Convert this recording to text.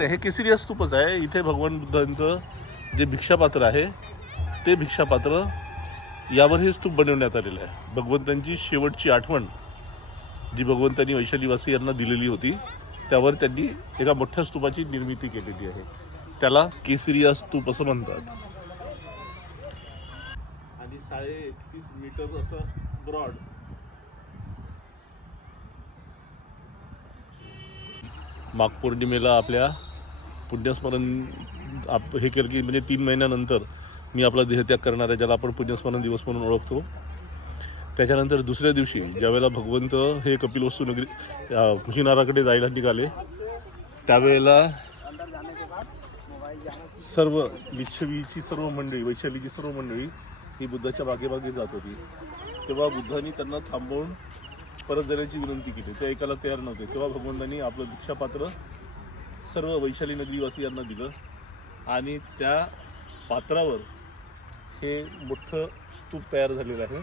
हे केसरिया स्तूपच आहे. इथे भगवान बुद्धांचं जे भिक्षापात्र आहे ते भिक्षापात्र यावर हे स्तूप बनवण्यात आलेलं आहे. भगवंतांची शेवटची आठवण जी भगवंतांनी वैशालीवासियांना दिलेली होती त्यावर त्यांनी एका मोठ्या स्तूपाची निर्मिती केलेली आहे. त्याला केसरिया स्तूप असं म्हणतात. आणि 31.5 मीटर असं ब्रॉड माघ पौर्णिमेला आपल्या पुण्यस्मरण हे केलं की म्हणजे 3 महिन्यानंतर मी आपला देहत्याग करणार आहे, ज्याला आपण पुण्यस्मरण दिवस म्हणून ओळखतो. त्याच्यानंतर दुसऱ्या दिवशी ज्यावेळेला भगवंत हे कपिलवस्तू नगरी कुशीनाराकडे जायला निघाले त्यावेळेला सर्व लिच्छवीची सर्व मंडळी, वैशालीची सर्व मंडळी ही बुद्धाच्या मागे जात होती. तेव्हा बुद्धांनी त्यांना थांबवून परत जाण्याची विनंती केली. ते ऐकायला तयार नव्हते. तेव्हा भगवंतांनी आपलं भिक्षापात्र सर्व वैशाली नगरीवासियांना दिलं आणि त्या पात्रावर हे मोठं स्तूप तयार झालेलं आहे.